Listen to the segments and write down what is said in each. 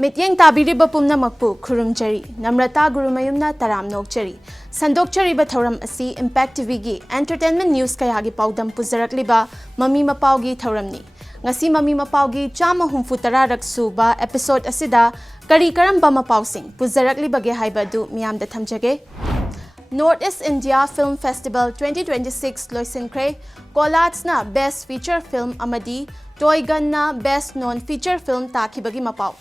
Mityang tabiriba pumna makpu khurumchari namrata gurumayumna taram nokchari sandokchari ba thoram asi Impact TV gi entertainment news kayagi paudam puzarakliba Mami Mapao gi thoramni ngasi Mami Mapao gi chama humfutara raksuba episode asida kari karamba Mapao sing puzarakliba ge haibadu miyamda thamjage North East India Film Festival 2026 loisinkhre Kolatsna Best Feature Film amadi Toyganna Best Non-Feature Film takibagi Mapao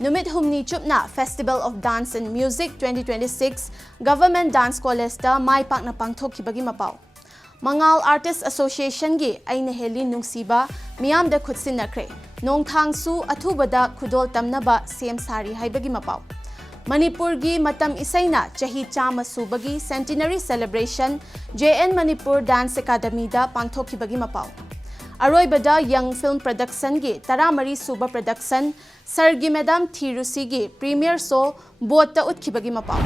Numit humni chupna Festival of Dance and Music 2026 Government Dance College da mai pakna pangthokibagi Mapao Mangal Artists Association gi aina heli nungsiba miyam da khutsinakre nongthangsu athubada khudol tamnaba sem sari haibagi Mapao Manipur gi matam isaina chahi chama subagi Centenary celebration JN Manipur Dance Academy da pangthokibagi Mapao Aroibada Young Film Production gi Taramari Suba Production Sargi Madam Thirusi gi Premier Show Bota Utkibagi Mapao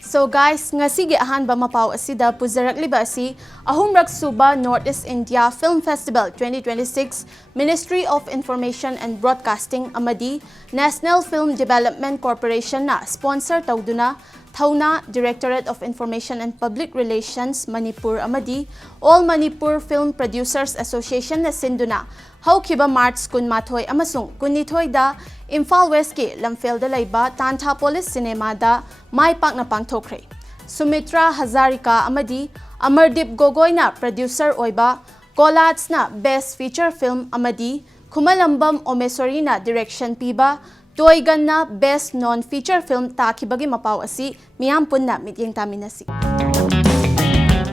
So guys, ngasi gi ahanba Mapao asida puzarakliba asi ahumrak suba North East India Film Festival 2026 Ministry of Information and Broadcasting amadi National Film Development Corporation na sponsor tawduna Thauna Directorate of Information and Public Relations Manipur amadi All Manipur Film Producers Association na sinduna haukiba March kunmathoi amasung kunithoi da Imphal West ki lamfel da laiba Tantha Police Cinema da mai pakna pangthokre Sumitra Hazarika amadi Amardip Gogoi na producer oiba Kolats na Best Feature Film amadi Kumalambam Omesori na direction piba Toyganna Best Non-Feature Film takibagi Mapao asi miyam punna mityeng taminasi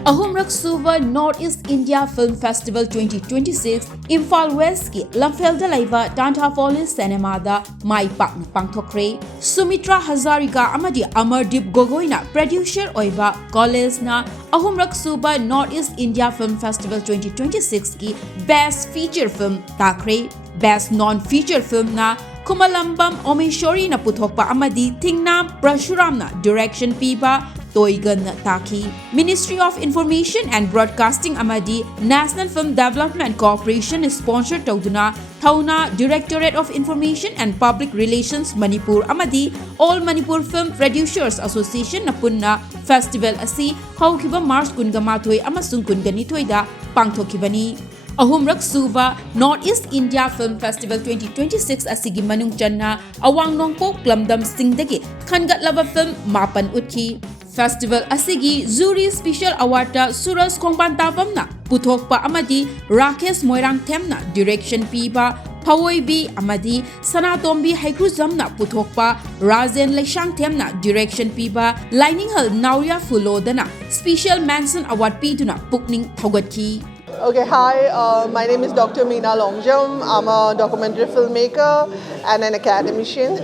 Ahumrak Suva North East India Film Festival 2026 Imphal West ki Lamfelda Laiva Tantha Police Cinema da mai pakna pangthokre Sumitra Hazarika amadi Amardip Gogoi na producer oiba college na Ahumrak Suva North East India Film Festival 2026 ki Best Feature Film takre Best Non-Feature Film na Kumalambam Omeshori na puthokpa amadi Tingnam Prashuram na direction piba Toyganna taki Ministry of Information and Broadcasting amadi National Film Development Corporation is sponsored tawduna Thauna Directorate of Information and Public Relations Manipur amadi All Manipur Film Producers Association na punna festival asi haukiba March kungamathoi amasung kunganithoi da pangthokibani Ahumrak Suba North East India Film Festival 2026 asigi manung channa awang nongpok lamdam singdagi khangatlaba film mapan utki Festival asigi Jury Special Award ta Suras Khongbantabam na puthokpa amadi Rakesh Moirang Them na direction piba Phawoi bi amadi Sanatombi Haikruzam na puthokpa Rajen Laishang Them na direction piba Lining Hal Nauria Fulodana Special Mention Award piduna pukning thogatki Okay, hi, my name is Dr. Meena Longjam. I'm a documentary filmmaker and an academician.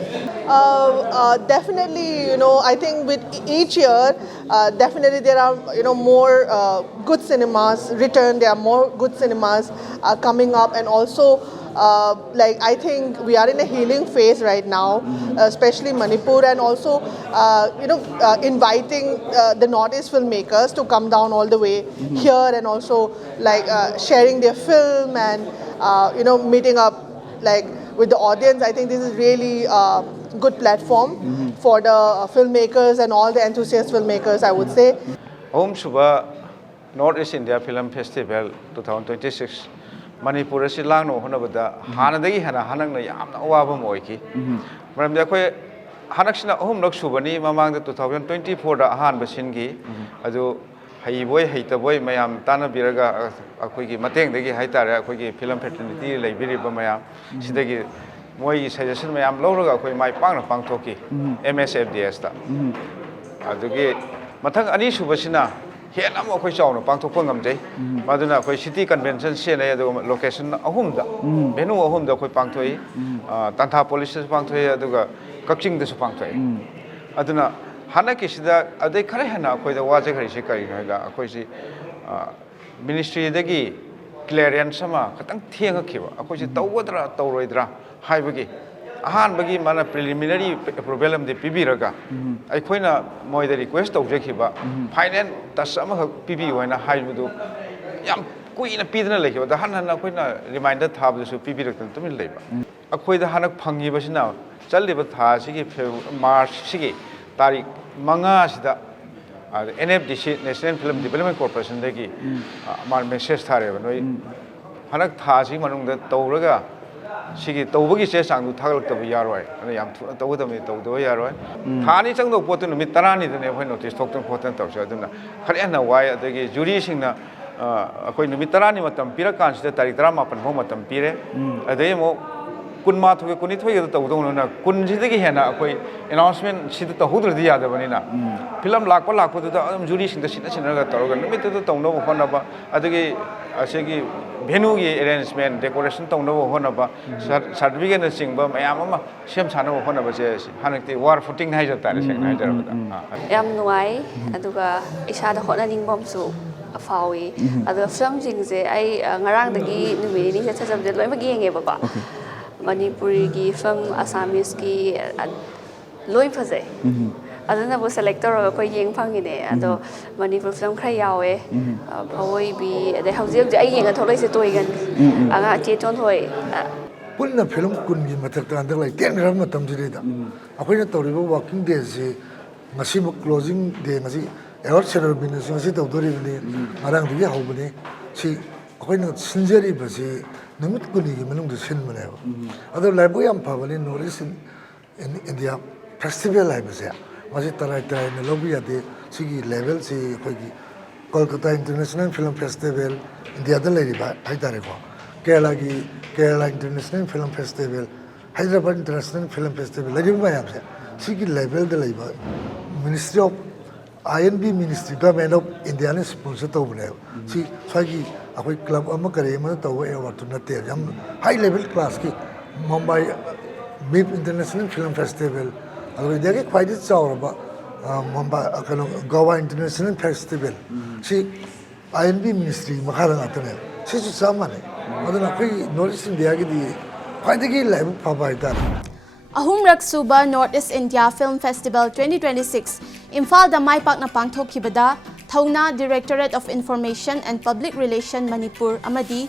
Definitely, I think with each year, definitely there are, more good cinemas return. There are more good cinemas coming up, and also, I think we are in a healing phase right now, especially Manipur, and also, inviting the Northeast filmmakers to come down all the way here, and also sharing their film and meeting up with the audience. I think this is really a good platform for the filmmakers and all the enthusiast filmmakers, I would say. Om Shubha Northeast India Film Festival 2026 Manipur asi langno honabada hanadagi hana hanangna yamna awaba moiki maramda khoi hanaksina ahumlak subani mamangda 2024 da ahan basingi adu haiboi haitaboi mayam tana biraga akhoi mateng dagi haitare akhoi film fraternity leibiriba mayam sidagi moi suggestion mayam lawraga akhoi mai pangna pangthoki MSFDS ta adugi mathang ani subasina Here, I'm going to Pangto Pungamjay, Maduna, City Convention, Sena, location Ahumda, Benu Ahum, the Pangtoi, Tantha Police Pangtoi, Coaching the Supangtoi. Aduna, Hanakishida, Ade Karahana, the Wazakari Shikari, Akosi Ministry Degi, Clarion Sama, Katang Tianga Kiva, Akosi Tawadra, Tauroidra, Haibagi. Ahan bagi mana preliminary problem de pibiraga ai khoina moi the request object ba finance tasama pibi hoina haibudu yam kuina pidna lekhiba da han han khoina reminder thab su pibirak tum leiba akhoi da hanak phangi basina चलिब था सिगी मार्च सिगी तारीख मंगा सिदा NFDC national film development corporation देगी मार message थारे नोई हनक था सिगी मनुंग तौरगा सिगी तौबगी चे सांगु थागलक्तब यारोय अने याम तौदम तौदो यारोय थानी चंगदो पोत नुमित तरानी दने अखोय नोटिस थोक्तन खोतन तौस अदुना खरेना वाय अदगी जुरी सिंगना अखोय नुमित तरानी मतम पिरा कांसिदा तारीख 18 फौ मतम पिरे अदे मो कुनमा थोगे कुनी थोगे तौदोना कुनसिदगी हेना अखोय अनाउंसमेंट सिद तहुद्रदि यादबनिना फिल्म लाखो अदम जुरी सिंग सिनगा तौरगा नुमित तौनो होनबा अदगी असेगी venue की arrangement decoration तौनबो होनबा सर्टिफिकेट न सिंगबा मयाम अमा सेम सानबो होनबा से हानकति वार फुटिंग हाइ जतारे सेंग हाइ जरबदा याम नुआई अदुगा इसादा होनानिंगबमसु अफावी अदुगा फिल्म जिंगजे आई ngarangdagi numini se chajabde loima yengebako Manipuri की फिल्म असमीज की लोई फजे अदुना बो सेलेक्ट तौरगा कोई येंग फंगिने अदो मणिपुर फिल्म खरा यावे भवई बी अदे हौजिक आई येंगा थोलैसे तोइगन आगा चेचोन होय पुन्ना फिल्म कुनगी मथक्ता अंदर लाई कैमरा मतम जिरेदा अखोइना तौरिबो वर्किंग डे से मसिम क्लोजिंग डे मसि एवार्ड सेरेमनी से तौदोरिबने मरांगदि हौबने सि अखोइना सिनजरी बसे नमित कुनिगी मनुंग सिनमने अदो लाइबो याम फबने नॉलेज इन इंडिया फेस्टिवल लाइबसे मसि तराई तराई न लोबी यादे सिगी लेवल से अखोइगी Kolkata international film festival India द लेरिबा हाइतारेको Kerala international film festival Hyderabad international film festival लेरिबा यामसे सिगी लेवल द लेबा ministry of INB ministry government of India ने स्पॉन्सर तौबने सी सागी अखोई क्लब अमा करे म तौ एवार्ड नते याम हाई लेवल क्लास की मुंबई मिप इंटरनेशनल फिल्म फेस्टिवल अदो देगे क्वाइट चावरबा मुंबई कनो गोवा इंटरनेशनल फेस्टिवल सी INB मिनिस्ट्री मखारा नातने सिसु सामाने अदो अखोई नॉर्थ ईस्ट इंडिया की दी क्वाइटगी लेवल पाबाइदा अहुमरक सुबा north east India film festival 2026 Imphal दा माई पाकना पांगथोखिबदा थौना directorate of information and public relation Manipur अमदी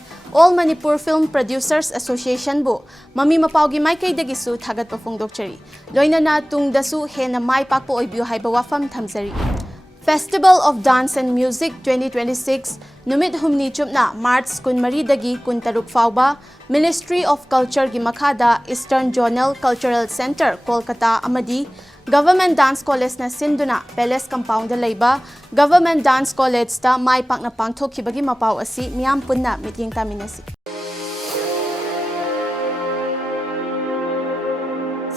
all Manipur film producers association बो ममी मपाओगी माइकैदगिसु थागत फोंदोकचरी लोइनना तुंगदसु हेना माई पाकपो ओइबियो हाइबा वाफम थमजरी Festival of Dance and Music 2026 Numit Humni Chupna March Kunmari Dagi Kuntaruk Fauba Ministry of Culture gi Makhada Eastern Zonal Cultural Center Kolkata Amadi Government Dance College na Sinduna Palace Compound Laiba Government Dance College ta Mai Pakna Pangthokibagi Mapao asi miyam punna meeting taminasi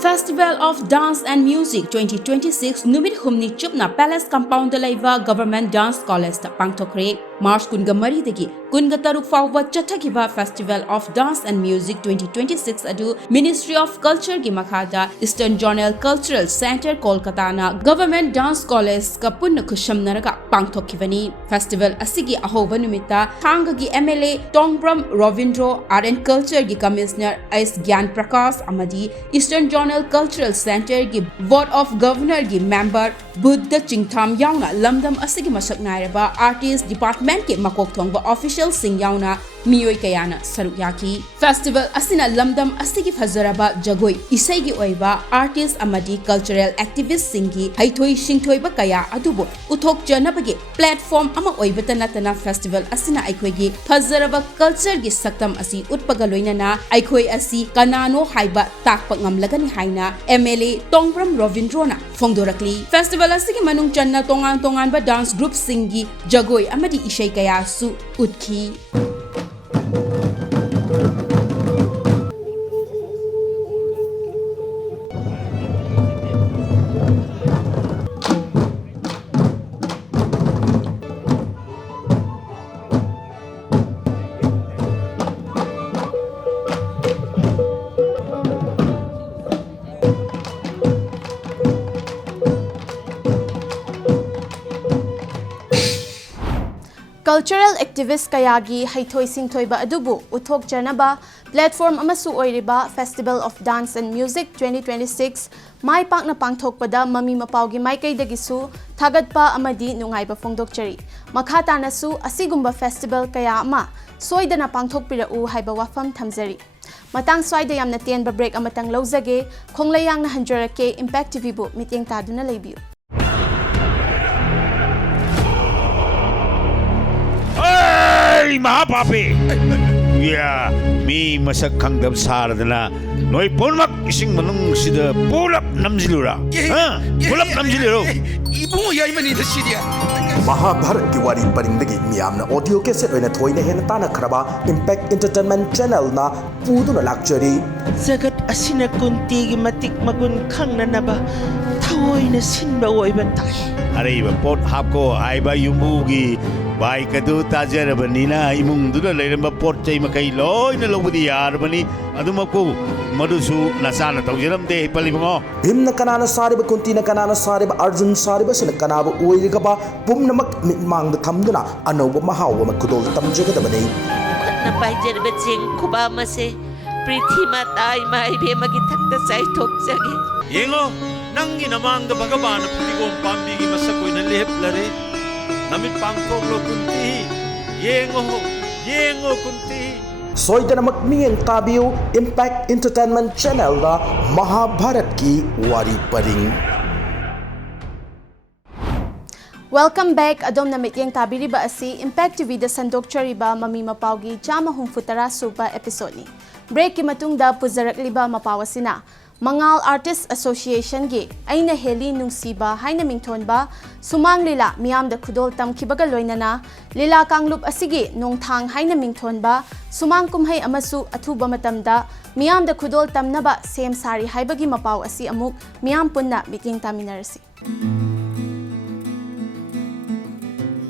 Festival of Dance and Music 2026 Numit Humni Chupna Palace Compound Laiva Government Dance College ta Pangthokre March Kunga Mari dagi Kunga Taruk Fauba Chathakiba Festival of Dance and Music 2026 adu Ministry of Culture gi Makhada Eastern Zonal Cultural Center Kolkata na Government Dance College ka punna khushamnaraga Pangthokibani Festival asigi ahoba numita Thanga gi MLA Tongbram Rovindro Art and Culture gi Commissioner S Gyan Prakash amadi Eastern Zonal Cultural Center gi Board of Governor gi member Buddha Chingtham yauna lamdam asigi masak nairaba artist department ke makok thongba official sing yauna miyoi kayana saruk yaki festival asina lamdam asigi fazaraba jagoi isai gi oiba artist amadi cultural activist singi haithoi singthoi ba kaya adubo uthok janabagi platform ama oibata natana festival asina aikhoi gi fazaraba culture gi saktam asi utpaga loinana aikhoi asi kanano haiba takpa ngamlagani haina MLA Tongbram Rovindrona phongdorakli festival asigi manung channa tongan ba dance group singi jagoi amadi ishai kaya su utki Cultural activist kayagi haithoi singthoiba adubu uthok janaba platform amasu oiriba Festival of Dance and Music 2026 mai pakna pangthokpada mami mapaugi maikaidagisu thagatpa amadi nungaiba phongdokchari makhatanasu asigumba festival kaya ama soidana pangthokpirau haiba wafam thamjari Matang swai da yamna tiyan ba break amatang lawzage khonglayang na hanjarake Impact TV bu mityeng taduna laybiyu. Ay, Mapapi! Yeah, mi masak kangdam saradana. Noi ponmak ising manung sida pulap namjilura. Ha? Pulap namjiluro. Ibungo yai mani da sidia. Mahabharat ki wari paringdagi miyamna audio cassette oina thoina hena tana kharaba Impact Entertainment Channel na puduna lakchari. Zagat asina kunti gi matik magun khangna naba thawoina sinba oiba tai. Areba pot hapko aiba yumugi bai kadu tajarabani imung duna leiramba pot chai makai loina lobudi yarabani adumaku madusu nasana tawjaramde palibango. Himna kanana sariba kunti na kanana sariba Arjun sariba sina kanaba oirigaba pumnamak mitmang da thamduna anoba mahawa makudol tamjagadabani. Na paijarba jing kuba mase prithima tai mai be magi thakta sai thok jage. Yengo nangi namang da bagabana putigom pambi gi masakoy na leplare namit pangkog lo kunti yengo kunti. Soidanamak miyeng tabiyo Impact Entertainment Channel da Mahabharat ki wari paring. Welcome back adom na mityeng tabiriba asi Impact TV da sandokchariba Mami Mapao gi chama hungfutara suba episode ni. Break ki matungda puzarakliba mapawasina. Mangal Artists Association gi aina heli nungsiba haina mingthonba sumang lila miyam da khudol tam kibaga loinana lila kanglup asigi nongthang haina mingthonba sumang kumhai amasu athuba matamda miyam da khudol tamnaba sem sari haibagi mapaw asi amuk miyam punna miting taminarasi.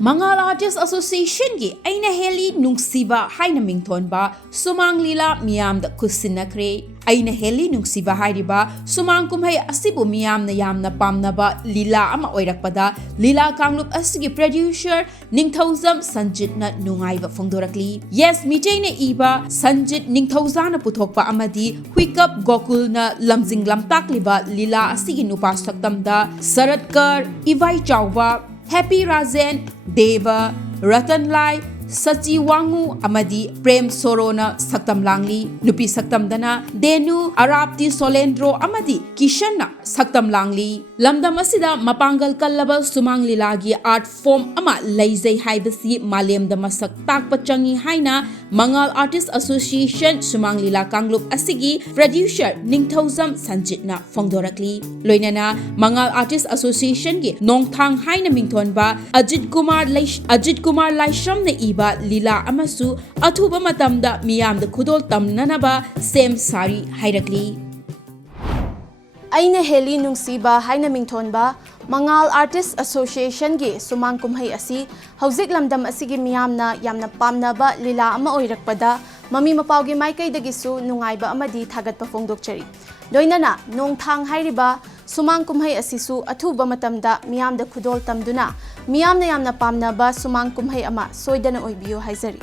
Mangal Artists Association gi aina heli nungsiba haina mingthonba sumang lila miyam da kusinakre aina heli nungsiba hairiba sumang kumhai asibu miyam na yamna pamnaba lila ama oirakpada lila kanglup asigi producer ningthauzam Sanjit na nungaiba phongdorakli. Yes, mitayna iba Sanjit ningthauzana puthokpa amadi Huikap Gokul na lamjing lamtakliba lila asigi nupa saktamda Saratkar, Ivai Chauba, Happy Razen, Deva, Ratan Lai, Sachi Wangu amadi Prem Sorona saktam langli nupi saktam dana Denu Arapti Solendro amadi Kishana saktam langli lamdam asida mapangal kallaba sumang lilagi art form ama laizai haibasi malem da masak takpa changi haina Mangal Artists Association sumang lila kanglup asigi producer ningthauzam Sanjit na phongdorakli loinana Mangal Artists Association gi nongthang haina mingthonba Ajit Kumar Laishram na iba lila amasu athuba matamda miyam da khudol tamnanaba sem sari hairakli. Aina heli nungsiba haina mingthonba Mangal Artists Association gi sumang kumhai asi hauzik lamdam asigi miyamna yamna pamnaba lila ama oirakpada Mami Mapao gi maikai dagisu nungaiba amadi thagatpa phongdokchari. Loinana nongthang hairiba sumang kumhai asisu athuba matamda miyamda khudol tamduna miyamna yamna pamnaba sumang kumhai ama soidana oibiyo haizari.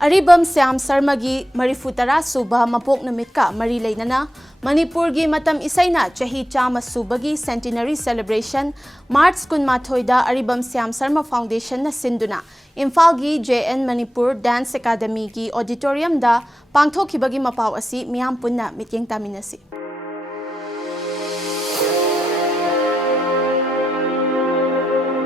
Aribam Syam Sarma gi marifutara suba mapok namitka mari leinana Manipur gi matam isaina chahi chama subagi Centenary celebration March 18 da Aribam Syam Sarma Foundation na sinduna Imphal gi JN Manipur Dance Academy gi auditorium da pangthokibagi mapaw asi miyam punna mityeng taminasi.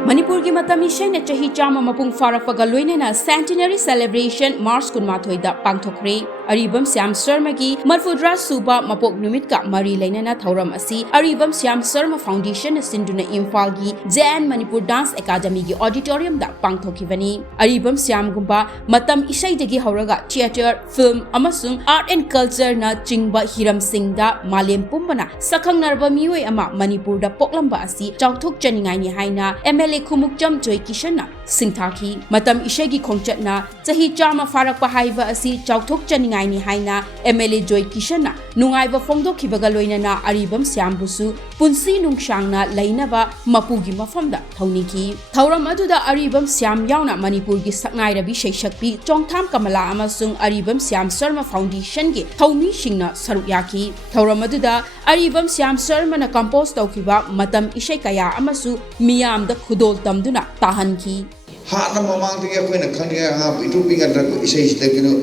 Manipur ki matami shaina chahi chama mapung farakpaga loinena Centenary celebration March 18 da pangthokre Aribam Syam Sarma gi marfudra suba mapok numit ka mari leinena thauram asi Aribam Syam Sarma Foundation na sinduna Imphal gi JN Manipur Dance Academy gi auditorium da pangthokibani Aribam Syam gumba matam isai dagi hauraga theater film amasung art and culture na chingba hiram singh da malem pumbana sakhang narba mioi ama Manipur da poklamba asi chauthok chaningai ni haina MLA Khumukcham Joy Kishana Singthaki matam ishegi khongchatna chahi chama farakpa haiba asi chauthok chaningai ni haina MLA Joy Kishana nungaiba phongdokhibaga loinana Aribam Syam busu punsi nungshangna lainaba mapugi mafamda thauniki thauram aduda Aribam Syam yauna Manipur gi saknai rabi sheishakpi chongtham kamala amasung Aribam Syam Sarma Foundation gi thaumi shingna sarukyaki thauram aduda Aribam Syam Sarma na compose tawkhiba matam ishai kaya amasu miyam da khudol tamduna tahanki Hat na mamang tiga ko na kanya ha itu pingan ra isay sida kino.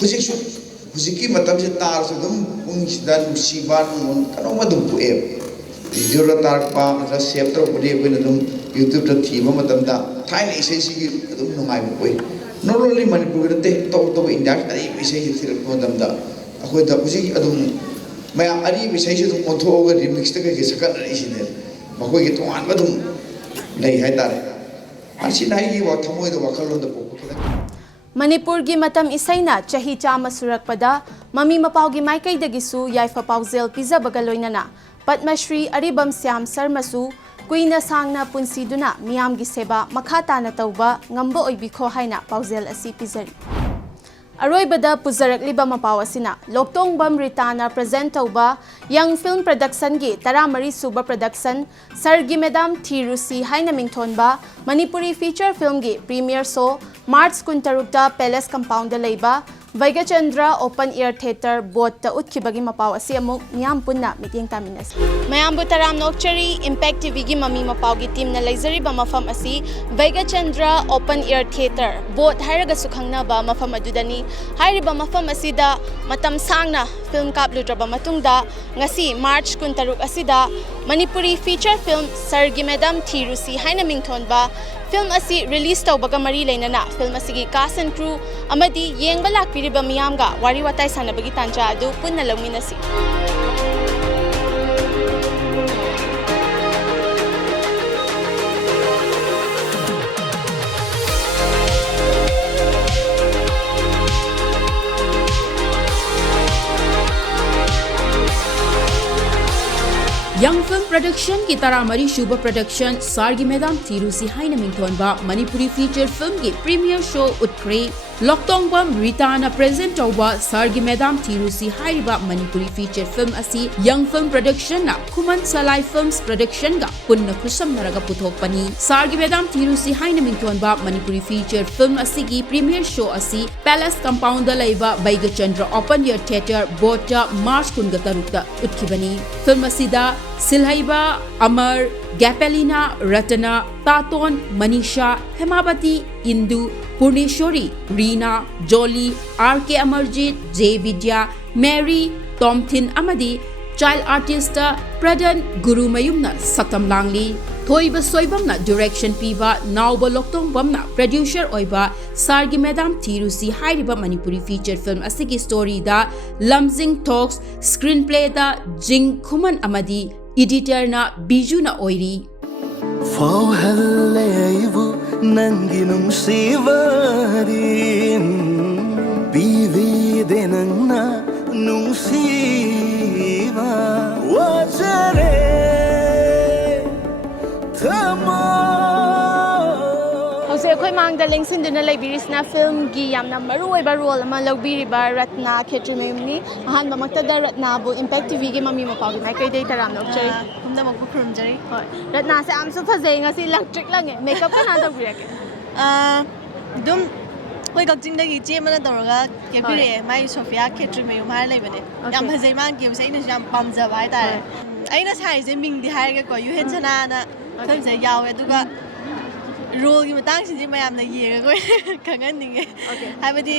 Hujik su Huziki matam se tar se dum pung sida nusiba ngon kano madum pu e video ra tar pa ra save tro bodi ko dum YouTube ra thiba matam da thai nei se si dum nungai bu koi not only Manipur te to India ari se si thil ko dam da akoi da huziki adum maya ari se si dum ontho ga remix te ke sakal ari si ne makoi ke to an badum nei hai tare arsi nai gi wa thamoi da wakhalon da pu Manipur gi matam isaina chahi chama surakpada Mami Mapao gi maikaidagisu yaifa pauzel pizabaga loinana Padma Shri Aribam Syam Sarmasu kuina sangna punsiduna miyam gi seba makhata na tauba ngamba oibikho haina pauzel asi pizari Aroibada puzarakliba Mapao asina Loktongbam Ritana present tauba Young Film Production gi Taramari Suba Production Sargi Medam Thirusi haina mingthonba Manipuri feature film gi premiere show March Kuntarukta Palace Compound Leiba Vaiga Chandra Open Air Theater Boat ta utkibagi Mapao asi amuk miyam punna meeting taminas Mayambu taram nokchari Impact TV gi Mami Mapao gi team na laizari ba mafam asi Vaiga Chandra Open Air Theater Boat haraga sukhangna ba mafam adudani hairi ba mafam asida matam sangna film kaplutra ba matungda ngasi March kuntaruk asida Manipuri feature film Sargi Medam Thirusi haina mingthon ba film asi release tawbaga mari leinana film asigi cast and crew amadi yengba lakpiriba miyamga wari watai sanabagi tanja adu punna lawminasi Young Film Production ki Taramari Shuba Production Sargi Medam Thirusi haina mingthonba Manipuri feature film ki premiere show utkre Loktongbam Ritana present tauba Sargi Medam Thirusi hairiba Manipuri feature film asi Young Film Production na Kuman Salai Films Production ga punna khusam naraga puthokpani Sargi Medam Thirusi haina mingthonba Manipuri feature film asi gi premiere show asi Palace Compound da laiba Vaiga Chandra Open Air Theater Bota March kunga tarukta utkibani film asida Silhaiba Amar Gapelina Ratana Taton Manisha Hemabati Indu Purneshwari Reena Jolly R.K. Amarjit J. Vidya Mary Tomthin Amadi Child Artist Pradan Guru Mayumna Satam Langli Thoiba Soibamna Direction Piba Nauba Loktongbamna Producer Oiba Sargi Medam Thirusi hairiba Manipuri feature film asigi story da Lamzing Talks Screenplay da Jing Khuman Amadi Editor na Biju na oiri Fau halleivu nangi nungsivarin Bivi denangna nungsiva Wajare Tama Hose khoi mangda lengsin duna laibirisna film gi yamna maruoiba role ama logbiriba Ratna Khetrimemni ahan bamakta da Ratna bu Impact TV gi Mami Mapao gi kai dei taram nokchari humda makbu khurumjari hoi Ratna se am su phajai ngasi electric lange makeup kana da birake dum koi gakjing da gi che mana doroga ke bire mai Sophia Khetrimem har leibane yam phajai mang ke se ina jam pamja bai tare aina sai je ming di har ga ko yu hen chana na film se yawe duga role gi matang sin ji mayam na ye ga koi khangan ninge habadi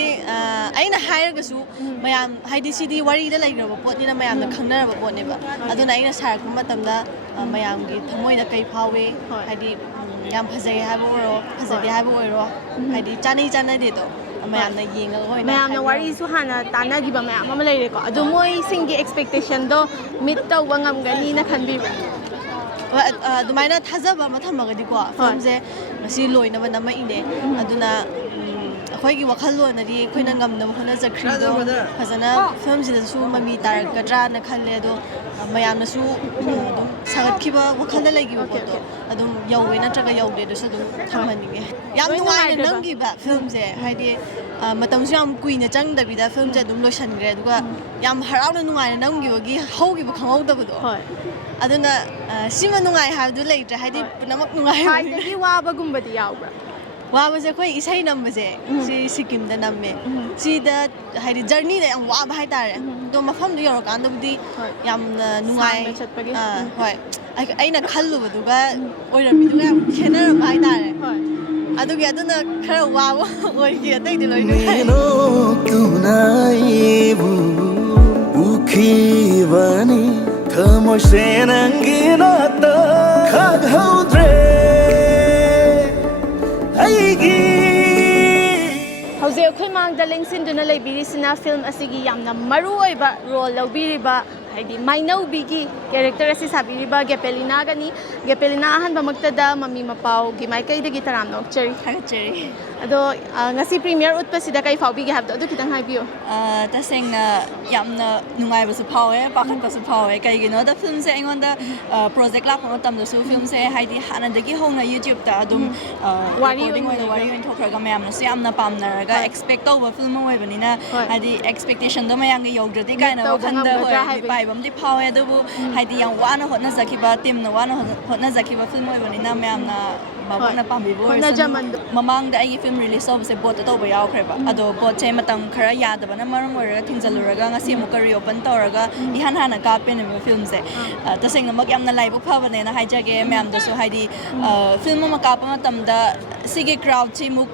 aina hair ga su mayam haidi sidi wari da lai graba pot ni na mayam na khangna ba pot ne ba aduna aina sar ku matam da mayam gi thamoi da kai phawe haidi yam phajai ha bo ro phajai ha bo ro haidi chani chana de to mayam na ye ga koi mayam na wari su hana tana gi ba mayam ma lai re ko adu moi sing gi expectation do meet to wangam gani na khanbi ba ꯑꯗꯨꯃꯥꯏꯅ ꯊꯥꯖꯕ ꯑꯃ ꯊꯝꯃꯒꯗꯤꯀꯣ ꯐꯤꯂꯝꯁꯦ ꯉꯁꯤ ꯂꯣꯏꯅꯕ ꯅꯝꯃꯛꯏꯅꯦ ꯑꯗꯨꯅ ꯑꯩꯈꯣꯏꯒꯤ ꯋꯥꯈꯜꯂꯣꯟꯗꯗꯤ ꯑꯩꯈꯣꯏꯅ ꯉꯝꯅꯕ ꯍꯣꯠꯅꯖꯈ꯭ꯔꯤꯗꯣ ꯐꯖꯅ ꯐꯤꯂꯝꯁꯤꯗꯁꯨ ꯃꯃꯤ ꯇꯥꯔꯛꯀꯗ꯭ꯔꯥꯅ ꯈꯜꯂꯦ ꯑꯗꯣ ꯃꯌꯥꯝꯅꯁꯨ ꯑꯗꯨꯝ ꯁꯥꯒꯠꯈꯤꯕ ꯋꯥꯈꯜꯗ ꯂꯩꯈꯤꯕ ꯄꯣꯠꯇꯣ ꯑꯗꯨꯝ ꯌꯧꯋꯦ ꯅꯠꯇ꯭ꯔꯒ ꯌꯧꯗꯦꯗꯨꯁꯨ ꯑꯗꯨꯝ ꯊꯝꯍꯟꯅꯤꯡꯉꯦ ꯌꯥꯝ ꯅꯨꯡꯉꯥꯏꯅ ꯅꯝꯈꯤꯕ ꯐꯤꯂꯝꯁꯦ ꯍꯥꯏꯗꯤ ꯃꯇꯝꯁꯨ ꯌꯥꯝ ꯀꯨꯏꯅ ꯆꯪꯗꯕꯤꯗ ꯐꯤꯂꯝꯁꯦ ꯑꯗꯨꯝ ꯂꯣꯏꯁꯤꯟꯈ꯭ꯔꯦ ꯑꯗꯨꯒ ꯌꯥꯝ ꯍꯔꯥꯎꯅ ꯅꯨꯡꯉꯥꯏꯅ ꯅꯝꯈꯤꯕꯒꯤ ꯍꯧꯈꯤꯕ ꯈꯪꯍꯧꯗꯕꯗꯣ ꯑꯗꯨꯅ ꯁꯤꯃ ꯅꯨꯡꯉꯥꯏ ꯍꯥꯏꯕꯗꯨ ꯂꯩꯇ꯭ꯔꯦ ꯍꯥꯏꯗꯤ ꯄꯨꯝꯅꯃꯛ ꯅꯨꯡꯉꯥꯏ ꯈ꯭ꯋꯥꯏꯗꯒꯤ ꯋꯥꯕꯒꯨꯝꯕꯗꯤ ꯌꯥꯎꯕ꯭ꯔꯥ ꯋꯥꯕꯁꯦ ꯑꯩꯈꯣꯏ ꯏꯁꯩ ꯅꯝꯕꯁꯦ ꯁꯤ ꯁꯤꯀꯤꯝꯗ ꯅꯝꯃꯦ ꯁꯤꯗ ꯍꯥꯏꯗꯤ ꯖꯔꯅꯤꯗ ꯌꯥꯝ ꯋꯥꯕ ꯍꯥꯏꯇꯥꯔꯦ ꯑꯗꯣ ꯃꯐꯝꯗꯨ ꯌꯧꯔꯀꯥꯟꯗꯕꯨꯗꯤ ꯌꯥꯝꯅ ꯅꯨꯡꯉꯥꯏ ꯍꯣꯏ ꯑꯩꯅ ꯈꯜꯂꯨꯕꯗꯨꯒ ꯑꯣꯏꯔꯝꯃꯤꯗꯨꯒ ꯌꯥꯝ ꯈꯦꯠꯅꯔꯝꯕ ꯍꯥꯏꯇꯥꯔꯦ ꯑꯗꯨꯒꯤ ꯑꯗꯨꯅ ꯈꯔ ꯋꯥꯕ ꯑꯣꯏꯈꯤ ꯑꯇꯩꯗꯤ ꯂꯣꯏ ꯅꯨꯡꯉꯥꯏ ꯅꯣꯛꯇꯨꯅ ꯑꯩꯕꯨ ꯎꯈꯤꯕꯅꯤ ꯊꯃꯣꯏꯁꯦ ꯅꯪꯒꯤ ꯅꯥꯛꯇ ꯈꯪꯍꯧꯗ꯭ꯔꯦ ꯑꯩꯒꯤ ꯍꯧꯖꯤꯛ ꯑꯩꯈꯣꯏ ꯃꯥꯡꯗ ꯂꯦꯡꯁꯤꯟꯗꯨꯅ ꯂꯩꯕꯤꯔꯤꯁꯤꯅ ꯐꯤल्म ꯑꯁꯤꯒꯤ ꯌꯥꯝꯅ ꯃꯔꯨꯑꯣꯏꯕ ꯔꯣꯜ ꯂꯧꯕꯤꯔꯤꯕ ꯍꯥꯏꯗꯤ ꯃꯥꯏꯅꯧꯕꯤꯒꯤ ꯀꯦꯔꯦꯛꯇꯔ ꯑꯁꯤ ꯁꯥꯕꯤꯔꯤꯕ ꯒꯦꯄꯦꯂꯤꯅꯥꯒꯅꯤ ꯒꯦꯄꯦꯂꯤꯅꯥ ꯑꯍꯥꯟꯕꯃꯛꯇꯗ ꯃꯃꯤ ꯃꯄꯥꯎꯒꯤ ꯃꯥꯏꯀꯩꯗꯒꯤ ꯇꯔꯥꯝꯅ ꯑꯣꯛꯆꯔꯤ ꯊꯥꯒꯠꯆꯔꯤ ꯑꯗꯣ ꯉꯁꯤ ꯄ꯭ꯔꯤꯃꯤꯌꯔ ꯎꯠꯄꯁꯤꯗ ꯀꯩ ꯐꯥꯎꯕꯤꯒꯦ ꯍꯥꯏꯕꯗꯣ ꯑꯗꯨ ꯈꯤꯇꯪ ꯍꯥꯏꯕꯤꯌꯨ ꯇꯁꯦꯡꯅ ꯌꯥꯝꯅ ꯅꯨꯡꯉꯥꯏꯕꯁꯨ ꯐꯥꯎꯋꯦ ꯄꯥꯈꯠꯄꯁꯨ ꯐꯥꯎꯋꯦ ꯀꯩꯒꯤꯅꯣꯗ ꯐꯤल्मꯁꯦ ꯑꯩꯉꯣꯟꯗ ꯄ꯭ꯔꯣꯖꯦꯛ ꯂꯥꯛꯄ ꯃꯇꯝꯗꯁꯨ ꯐꯤल्मꯁꯦ ꯍꯥꯏꯗꯤ ꯍꯥꯟꯅꯗꯒꯤ ꯍꯧꯅ ꯌꯨꯇ꯭ꯌꯨꯕꯇ ꯑꯗꯨꯝ ꯔꯦꯀꯣꯔꯗꯤꯡ ꯑꯣꯏꯅ ꯋꯥꯔꯤ ꯑꯣꯏꯅ ꯊꯣꯛꯈ꯭ꯔꯒ ꯃꯌꯥꯝꯅꯁꯨ ꯌꯥꯝꯅ ꯄꯥꯝꯅꯔꯒ ꯑꯦꯛꯁꯄꯦꯛ ꯇꯧꯕ ꯐꯤल्म ꯑꯃ ꯑꯣꯏꯕꯅꯤ나 ꯍꯥꯏꯗꯤ ꯑꯦꯛꯁꯄꯦꯛꯇꯦꯁꯟꯗꯣ ꯃꯌꯥꯝꯒ ꯌꯧꯗ꯭ꯔꯗꯤ ꯀꯥꯏꯅ ꯋꯥꯈꯟꯗ ꯍꯣꯏ ꯄꯥꯏꯕ ꯑꯃꯗꯤ ꯐꯥꯎꯋꯦ ꯑꯗꯨꯕꯨ ꯍꯥꯏꯗꯤ ꯌꯥꯝ ꯋꯥꯅ ꯍꯣꯠꯅꯖꯈꯤꯕ ꯇꯤꯝꯅ ꯋꯥꯅ ꯍꯣꯠꯅꯖꯈꯤꯕ ꯐꯤल्म ꯑꯣꯏꯕꯅꯤꯅ ꯃꯌꯥꯝꯅ ꯃꯕꯨꯛꯅ ꯄꯥꯝꯕꯤꯕ ꯑꯣꯏꯔꯁꯨ ꯃꯃꯥꯡꯗ ꯑꯩꯒꯤ ꯐꯤल्म ꯔꯤꯂꯤꯁ ꯇꯧꯕꯁꯦ ꯕꯣꯠꯇ ꯇꯧꯕ ꯌꯥꯎꯈ꯭ꯔꯦꯕ ꯑꯗꯣ ꯕꯣꯠꯁꯦ ꯃꯇꯝ ꯈꯔ ꯌꯥꯗꯕꯅ ꯃꯔꯝ ꯑꯣꯏꯔꯒ ꯊꯤꯡꯖꯤꯜꯂꯨꯔꯒ ꯉꯁꯤ ꯑꯃꯨꯛꯀ ꯔꯤꯑꯣꯄꯟ ꯇꯧꯔꯒ ꯏꯍꯥꯟ ꯍꯥꯟꯅ ꯀꯥꯞꯄꯦꯅꯦꯕ ꯐꯤल्मꯁꯦ ꯇꯁꯦꯡꯅꯃꯛ ꯌꯥꯝꯅ ꯂꯥꯏꯕꯛ ꯐꯕꯅꯦꯅ ꯍꯥꯏꯖꯒꯦ ꯃꯌꯥꯝꯗꯁꯨ ꯍꯥꯏꯗꯤ ꯐꯤल्म ꯑꯃ ꯀꯥꯞꯄ ꯃꯇꯝꯗ ꯁꯤꯒꯤ ꯀ꯭ꯔꯥꯎꯗꯁꯤꯃꯨꯛ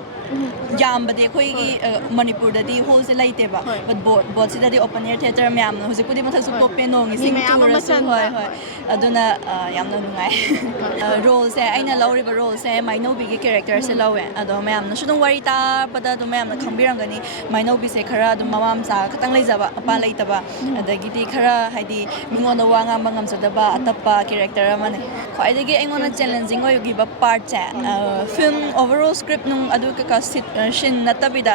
ꯌꯥꯝꯕꯗꯤ ꯑꯩꯈꯣꯏꯒꯤ ꯃꯅꯤꯄꯨꯔꯗꯗꯤ ꯍꯣꯜꯁꯦ ꯂꯩꯇꯦꯕ ꯕꯣꯠꯁꯤꯗꯗꯤ ꯑꯣꯄꯟ ꯑꯦꯌꯔ ꯊꯤꯌꯦꯇꯔ ꯃꯌꯥꯝꯅ ꯍꯧꯖꯤꯛꯄꯨꯗꯤ ꯃꯊꯛꯁꯨ ꯄꯣꯞꯄꯦ ꯅꯣꯡ ꯏꯁꯤꯡ ꯆꯨꯔꯁꯨ ꯍꯣꯏ ꯍꯣꯏ ꯑꯗꯨꯅ ꯌꯥꯝꯅ ꯅꯨꯡꯉꯥꯏ ꯔꯣꯜꯁꯦ ꯑꯩꯅ ꯂꯧꯔꯤꯕ ꯔꯣꯜꯁꯦ ꯃꯥꯏꯅꯧꯕꯤꯒꯤ ꯀꯦꯔꯦꯛꯇꯔꯁꯦ ꯂꯧꯋꯦ ꯑꯗꯣ ꯃꯌꯥꯝꯅꯁꯨ ꯑꯗꯨꯝ ꯋꯥꯔꯤ ꯇꯥꯕꯗ ꯑꯗꯨꯝ ꯃꯌꯥꯝꯅ ꯈꯪꯕꯤꯔꯝꯒꯅꯤ ꯃꯥꯏꯅꯧꯕꯤꯁꯦ ꯈꯔ ꯑꯗꯨꯝ ꯃꯃꯥ ꯃꯆꯥ ꯈꯇꯪ ꯂꯩꯖꯕ ꯃꯄꯥ ꯂꯩꯇꯕ ꯑꯗꯒꯤꯗꯤ ꯈꯔ ꯍꯥꯏꯗꯤ ꯃꯤꯉꯣꯟꯗ ꯋꯥ ꯉꯥꯡꯕ ꯉꯝꯖꯗꯕ ꯑꯇꯞꯄ ꯀꯦꯔꯦꯛꯇꯔ ꯑꯃꯅꯦ ꯈ꯭ꯋꯥꯏꯗꯒꯤ ꯑꯩꯉꯣꯟꯗ ꯆꯦꯂꯦꯟꯖꯤꯡ ꯑꯣꯏꯈꯤꯕ ꯄꯥꯔꯠꯁꯦ ꯐꯤल्म ꯑꯣꯚꯔꯑꯣꯜ ꯁꯀ꯭ꯔꯤꯞ ꯅꯨꯡ ꯑꯗꯨ ꯀꯩꯀꯥ ꯁꯤꯟ ꯅꯠꯇꯕꯤꯗ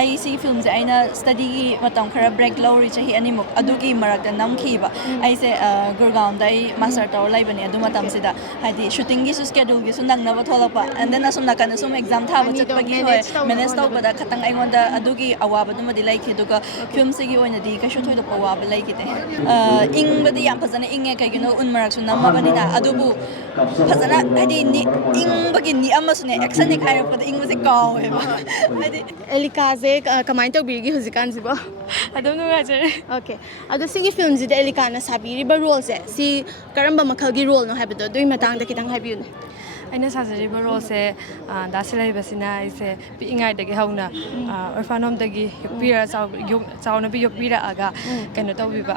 ꯑꯩ ꯁꯤ ꯐꯤल्मꯁꯦ ꯑꯩꯅ ꯁ꯭ꯇꯗꯤꯒꯤ ꯃꯇꯝ ꯈꯔ ꯕ꯭ꯔꯦꯛ ꯂꯧꯔꯤ ꯆꯍꯤ ꯑꯅꯤꯃꯨꯛ ꯑꯗꯨꯒꯤ ꯃꯔꯛꯇ ꯅꯝꯈꯤꯕ ꯑꯩꯁꯦ ꯒꯨꯔꯒꯥꯎꯟꯗ ꯑꯩ ꯃꯥꯁꯇꯔ ꯇꯧꯔ ꯂꯩꯕꯅꯦ ꯑꯗꯨ ꯃꯇꯝꯁꯤꯗ ꯍꯥꯏꯗꯤ ꯁꯨꯇꯤꯡꯒꯤꯁꯨ ꯁ꯭ꯀꯦꯗꯨꯜꯒꯤꯁꯨ ꯅꯪꯅꯕ ꯊꯣꯛꯂꯛꯄ ꯑꯦꯟ ꯗꯦꯟ ꯑꯁꯨꯝ ꯅꯥꯀꯟꯗ ꯁꯨꯝ ꯑꯦꯛꯖꯥꯝ ꯊꯥꯕ ꯆꯠꯄꯒꯤ ꯍꯣꯏ ꯃꯦꯅꯦꯖ ꯇꯧꯕꯗ ꯈꯇꯪ ꯑꯩꯉꯣꯟꯗ ꯑꯗꯨꯒꯤ ꯑꯋꯥꯕꯗꯨꯃꯗꯤ ꯂꯩꯈꯤ ꯑꯗꯨꯒ ꯐꯤल्मꯁꯤꯒꯤ ꯑꯣꯏꯅꯗꯤ ꯀꯩꯁꯨ ꯊꯣꯏꯗꯣꯛꯄ ꯑꯋꯥꯕ ꯂꯩꯈꯤꯗꯦ ꯏꯪꯕꯗꯤ ꯌꯥꯝ ꯐꯖꯅ ꯏꯪꯉꯦ ꯀꯩꯒꯤꯅꯣ ꯎꯟ ꯃꯔꯛꯁꯨ ꯅꯝꯃꯕꯅꯤꯅ ꯑꯗꯨꯕꯨ ꯐꯖꯅ ꯍꯥꯏꯗꯤ ꯏꯪꯕꯒꯤ ꯑꯃꯁꯨꯅꯦ ꯑꯦꯛꯁꯟ ꯍꯦꯛ ꯍꯥꯏꯔꯛꯄꯗ ꯏꯪꯕꯁꯦ ꯀꯥꯎꯋꯦꯕ ꯍꯥꯏꯗꯤ ꯑꯦꯂꯤꯀꯥꯁꯦ ꯀꯃꯥꯏꯅ ꯇꯧꯕꯤꯔꯤꯒꯦ ꯍꯧꯖꯤꯛꯀꯥꯟꯁꯤꯕꯣ ꯑꯗꯨꯝ ꯅꯨꯡꯉꯥꯏꯖꯔꯦ ꯑꯣꯀꯦ ꯑꯗꯣ ꯁꯤꯒꯤ ꯐꯤल्मꯁꯤꯗ ꯑꯦꯂꯤꯀꯥꯅ ꯁꯥꯕꯤꯔꯤꯕ ꯔꯣꯜꯁꯦ ꯁꯤ ꯀꯔꯝꯕ ꯃꯈꯜꯒꯤ ꯔꯣꯜꯅꯣ ꯍꯥꯏꯕꯗꯣ ꯑꯗꯨꯒꯤ ꯃꯇꯥꯡꯗ ꯈꯤꯇꯪ ꯍꯥꯏꯕꯤꯌꯨꯅꯦ ꯑꯩꯅ ꯁꯥꯖꯔꯤꯕ ꯔꯣꯜꯁꯦ ꯗꯥꯁꯤ ꯂꯩꯕꯁꯤꯅ ꯑꯩꯁꯦ ꯄꯤꯛꯏꯉꯩꯗꯒꯤ ꯍꯧꯅ ꯑꯣꯔꯐꯥꯟ ꯍꯣꯝꯗꯒꯤ ꯆꯥꯎꯅꯕꯤ ꯌꯣꯛꯄꯤꯔꯛꯑꯒ ꯀꯩꯅꯣ ꯇꯧꯕꯤꯕ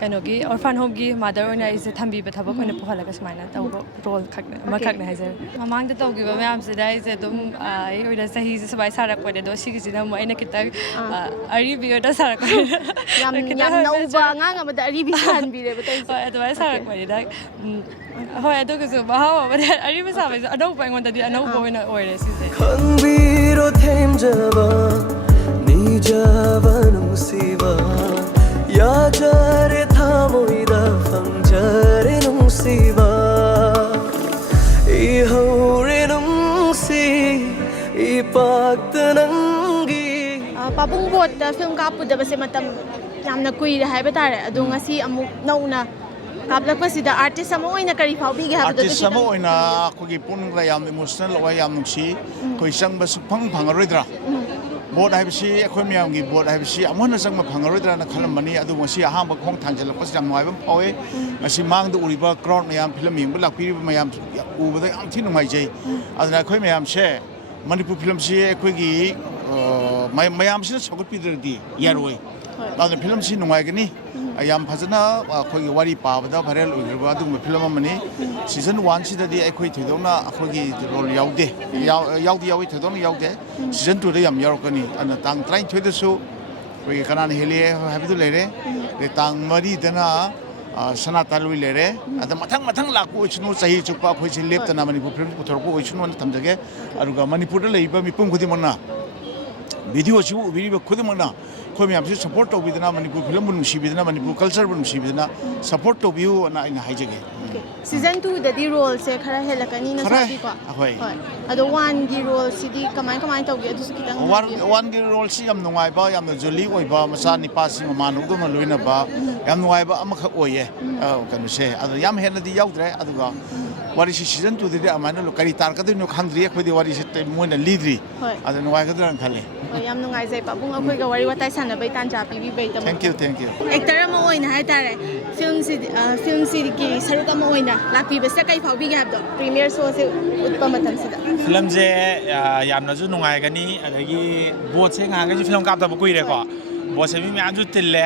ꯀꯩꯅꯣꯒꯤ ꯑꯣꯔꯐꯥꯟ ꯍꯣꯝꯒꯤ ꯃꯥꯗꯔ ꯑꯣꯏꯅ ꯑꯩꯁꯦ ꯊꯝꯕꯤꯕ ꯊꯕꯛ ꯑꯣꯏꯅ ꯄꯨꯍꯜꯂꯒ ꯁꯨꯃꯥꯏꯅ ꯇꯧꯕ ꯔꯣꯜ ꯑꯃꯈꯛꯅꯦ ꯍꯥꯏꯖꯔꯦ ꯃꯃꯥꯡꯗ ꯇꯧꯈꯤꯕ ꯃꯌꯥꯝꯁꯤꯗ ꯑꯩꯁꯦ ꯑꯗꯨꯝ ꯑꯩ ꯑꯣꯏꯅ ꯆꯍꯤꯁꯦ ꯁꯨꯃꯥꯏꯅ ꯁꯥꯔꯛꯄꯅꯦ ꯑꯗꯣ ꯁꯤꯒꯤꯁꯤꯅ ꯑꯃꯨꯛ ꯑꯩꯅ ꯈꯤꯇꯪ ꯑꯔꯤꯕꯤ ꯑꯣꯏꯅ ꯁꯥꯔꯛꯄꯅꯦ ꯌꯥꯝ ꯅꯧꯕ ꯑꯉꯥꯡ ꯑꯃꯗ ꯑꯔꯤꯕꯤ ꯁꯥꯍꯟꯕꯤꯔꯦꯕ ꯍꯣꯏ ꯑꯗꯨꯃꯥꯏꯅ ꯁꯥꯔꯛꯄꯅꯤꯗ ꯍꯣꯏ ꯑꯗꯨꯒꯁꯨ ꯃꯍꯥꯎ ꯑꯃꯅꯦ ꯑꯔꯤꯕ ꯁꯥꯕꯁꯦ ꯑꯅꯧꯕ ꯑꯩꯉꯣꯟꯗꯗꯤ ꯑꯅꯧꯕ ꯑꯣꯏꯅ ꯑꯣꯏꯔꯦ ꯁꯤꯁꯦ ꯈꯪꯕꯤꯔꯣ ꯊꯦꯝꯖꯕ ꯅꯤꯖꯕ ꯅꯨꯡꯁꯤꯕ ꯌꯥꯖꯔꯦ ꯊꯃꯣꯏꯗ ꯐꯪꯖꯔꯦ ꯅꯨꯡꯁꯤꯕ 이허울의 뭉시 이박다 낭기 ꯄꯥꯕꯨꯡ ꯕꯣꯠꯇ ꯐꯤल्म ꯀꯥꯞꯄꯨꯗꯕꯁꯦ ꯃꯇꯝ ꯌꯥꯝꯅ ꯀꯨꯏꯔꯦ ꯍꯥꯏꯕ ꯇꯥꯔꯦ ꯑꯗꯣ ꯉꯁꯤ ꯑꯃꯨꯛ ꯅꯧꯅ ꯀꯥꯞꯂꯛꯄꯁꯤꯗ ꯑꯥꯔꯇꯤꯁ ꯑꯃ ꯑꯣꯏꯅ ꯀꯔꯤ ꯐꯥꯎꯕꯤꯒꯦ ꯍꯥꯏꯕꯗꯣ ꯑꯥꯔꯇꯤꯁ ꯑꯃ ꯑꯣꯏꯅ ꯑꯩꯈꯣꯏꯒꯤ ꯄꯨꯛꯅꯤꯡꯗ ꯌꯥꯝ ꯏꯃꯣꯁꯅꯦꯜ ꯑꯣꯏ ꯌꯥꯝ ꯅꯨꯡꯁꯤ ꯑꯩꯈꯣꯏ ꯆꯪꯕ ꯁꯨꯛꯐꯪ ꯐꯪꯉꯔꯣꯏꯗ꯭ꯔꯥ ꯕꯣꯠ ꯍꯥꯏꯕꯁꯤ ꯑꯩꯈꯣꯏ ꯃꯌꯥꯝꯒꯤ ꯕꯣꯠ ꯍꯥꯏꯕꯁꯤ ꯑꯃꯨꯛ ꯍꯟꯅ ꯆꯪꯕ ꯐꯪꯉꯔꯣꯏꯗ꯭ꯔꯥꯅ ꯈꯜꯂꯝꯕꯅꯤ ꯑꯗꯨꯕꯨ ꯉꯁꯤ ꯑꯍꯥꯟꯕ ꯈꯣꯡ ꯊꯥꯡꯖꯜꯂꯛꯄꯁꯤ ꯌꯥꯝ ꯅꯨꯡꯉꯥꯏꯕ ꯑꯃ ꯐꯥꯎꯋꯦ ꯉꯁꯤ ꯃꯥꯡꯗ ꯎꯔꯤꯕ ꯀ꯭ꯔꯥꯎꯗ ꯃꯌꯥꯝ ꯐꯤꯂꯝ ꯌꯦꯡꯕ ꯂꯥꯛꯄꯤꯔꯤꯕ ꯃꯌꯥꯝ ꯎꯕꯗ ꯌꯥꯝ ꯊꯤ ꯅꯨꯡꯉꯥꯏꯖꯩ ꯑꯗꯨꯅ ꯑꯩꯈꯣꯏ ꯃꯌꯥꯝꯁꯦ ꯃꯅꯤꯄꯨꯔ ꯐꯤꯂꯝꯁꯤ ꯑꯩꯈꯣꯏꯒꯤ ꯃꯌꯥꯝꯁꯤꯅ ꯁꯧꯒꯠꯄꯤꯗ꯭ꯔꯗꯤ ꯌꯥꯔꯣꯏ ꯑꯗꯨꯅ ꯐꯤꯂꯝꯁꯤ ꯅꯨꯡꯉꯥꯏꯒꯅꯤ ꯌꯥꯝ ꯐꯖꯅ ꯑꯩꯈꯣꯏꯒꯤ ꯋꯥꯔꯤ ꯄꯥꯕꯗ ꯚꯥꯏꯔꯦꯜ ꯑꯣꯏꯈ꯭ꯔꯕ ꯑꯗꯨꯒꯨꯝꯕ ꯐꯤꯂꯝ ꯑꯃꯅꯤ ꯁꯤꯖꯟ 1ꯁꯤꯗꯗꯤ ꯑꯩꯈꯣꯏ ꯊꯣꯏꯗꯣꯛꯅ ꯑꯩꯈꯣꯏꯒꯤ ꯔꯣꯜ ꯌꯥꯎꯗꯦ ꯌꯥꯎꯏ ꯊꯣꯏꯗꯣꯛꯅ ꯌꯥꯎꯗꯦ ꯁꯤꯖꯟ 2ꯗ ꯌꯥꯝ ꯌꯥꯎꯔꯛꯀꯅꯤ ꯑꯗꯨꯅ ꯇꯥꯡ 12ꯗꯁꯨ ꯑꯩꯈꯣꯏꯒꯤ ꯀꯅꯥꯅ ꯍꯦꯜꯂꯤ ꯍꯥꯏꯕꯗꯨ ꯂꯩꯔꯦ ꯑꯗꯩ ꯇꯥꯡ 4ꯗꯅ ꯁꯅꯥ ꯇꯥꯂꯨꯏ ꯂꯩꯔꯦ ꯑꯗ ꯃꯊꯪ ꯂꯥꯛꯄ ꯑꯣꯏꯁꯅꯨ ꯆꯍꯤ ꯆꯨꯞꯄ ꯑꯩꯈꯣꯏꯁꯤ ꯂꯦꯞꯇꯅ ꯃꯅꯤꯄꯨꯔ ꯐꯤꯂꯝ ꯄꯨꯊꯣꯔꯛꯄ ꯑꯣꯏꯁꯅꯨꯅ ꯊꯝꯖꯒꯦ ꯑꯗꯨꯒ ꯃꯅꯤꯄꯨꯔꯗ ꯂꯩꯔꯤꯕ ꯃꯤꯄꯨꯝ ꯈꯨꯗꯤꯡꯃꯛꯅ ꯚꯤꯗꯤꯑꯣꯁꯤꯕꯨ ꯎꯕꯤꯔꯤꯕ ꯈꯨꯗꯤꯡꯃꯛꯅ ꯑꯩꯈꯣꯏ ꯃꯌꯥꯝꯁꯤ ꯁꯄꯣꯔꯠ ꯇꯧꯕꯤꯗꯅ ꯃꯅꯤꯄꯨꯔ ꯐꯤꯂꯝꯕꯨ ꯅꯨꯡꯁꯤꯕꯤꯗꯅ ꯃꯅꯤꯄꯨꯔ ꯀꯜꯆꯔꯕꯨ ꯅꯨꯡꯁꯤꯕꯤꯗꯅ ꯁꯄꯣꯔꯠ ꯇꯧꯕꯤꯌꯨꯅ ꯑꯩꯅ ꯍꯥꯏꯖꯒꯦ ꯁꯤꯖꯟ 2ꯗꯗꯤ ꯔꯣꯜꯁꯦ ꯈꯔ ꯍꯦꯜꯂꯛꯀꯅꯤꯅ ꯁꯥꯕꯤꯀꯣ ꯍꯣꯏ ꯑꯗꯣ 1ꯒꯤ ꯔꯣꯜꯁꯤꯗꯤ ꯀꯃꯥꯏꯅ ꯇꯧꯒꯦ ꯑꯗꯨꯁꯨ ꯈꯤꯇꯪ 1ꯒꯤ ꯔꯣꯜꯁꯤ ꯌꯥꯝ ꯅꯨꯡꯉꯥꯏꯕ ꯌꯥꯝꯅ ꯖꯣꯂꯤ ꯑꯣꯏꯕ ꯃꯆꯥ ꯅꯤꯄꯥꯁꯤꯡ ꯃꯃꯥꯟꯅꯕꯒꯨꯝꯅ ꯂꯣꯏꯅꯕ ꯌꯥꯝ ꯅꯨꯡꯉꯥꯏꯕ ꯑꯃꯈꯛ ꯑꯣꯏꯌꯦ ꯀꯩꯅꯣꯁꯦ ꯑꯗꯣ ꯌꯥꯝ ꯍꯦꯟꯅꯗꯤ ꯌꯥꯎꯗ꯭ꯔꯦ ꯑꯗꯨꯒ ꯋꯥꯔꯤꯁꯤ ꯁꯤꯖꯟ 2ꯗꯗꯤ ꯑꯗꯨꯃꯥꯏꯅ ꯀꯔꯤ ꯇꯥꯔꯛꯀꯗꯣꯏꯅꯣ ꯈꯪꯗ꯭ꯔꯤ ꯑꯩꯈꯣꯏꯗꯤ ꯋꯥꯔꯤꯁꯤ ꯃꯣꯏꯅ ꯂꯤꯗ꯭ꯔꯤ ꯑꯗꯣ ꯅꯨꯡꯉꯥꯏꯒꯗ꯭ꯔꯥꯅ ꯈꯜꯂꯦ ꯌꯥꯝ ꯅꯨꯡꯉꯥꯏꯖꯩ ꯄꯥꯕꯨꯡ ꯑꯩꯈꯣꯏꯒ ꯋꯥꯔꯤ ꯋꯥꯇꯥꯏ ꯁꯥꯟꯅꯕꯩ ꯇꯥꯟꯖꯥ ꯄꯤꯕꯤꯕꯩꯗꯃꯛ ꯊꯦꯡꯛ ꯌꯨ ꯑꯦꯛꯇꯔ ꯑꯃ ꯑꯣꯏꯅ ꯍꯥꯏꯇꯥꯔꯦ ꯐꯤल्मꯁꯤꯒꯤ ꯁꯔꯨꯛ ꯑꯃ ꯑꯣꯏꯅ ꯂꯥꯛꯄꯤꯕꯁꯤꯗ ꯀꯩ ꯐꯥꯎꯕꯤꯒꯦ ꯍꯥꯏꯕꯗꯣ ꯄ꯭ꯔꯤꯃꯤꯌꯔ ꯁꯣꯁꯦ ꯎꯠꯄ ꯃꯇꯝꯁꯤꯗ ꯐꯤꯂꯝꯁꯦ ꯌꯥꯝꯅꯁꯨ ꯅꯨꯡꯉꯥꯏꯒꯅꯤ ꯑꯗꯒꯤ ꯕꯣꯠꯁꯦ ꯉꯍꯥꯟꯈꯩꯁꯨ ꯐꯤꯂꯝ ꯀꯥꯞꯇꯕ ꯀꯨꯏꯔꯦꯀꯣ ꯕꯣꯠꯁꯦ ꯃꯤ ꯃꯌꯥꯝꯁꯨ ꯇꯤꯜꯂꯦ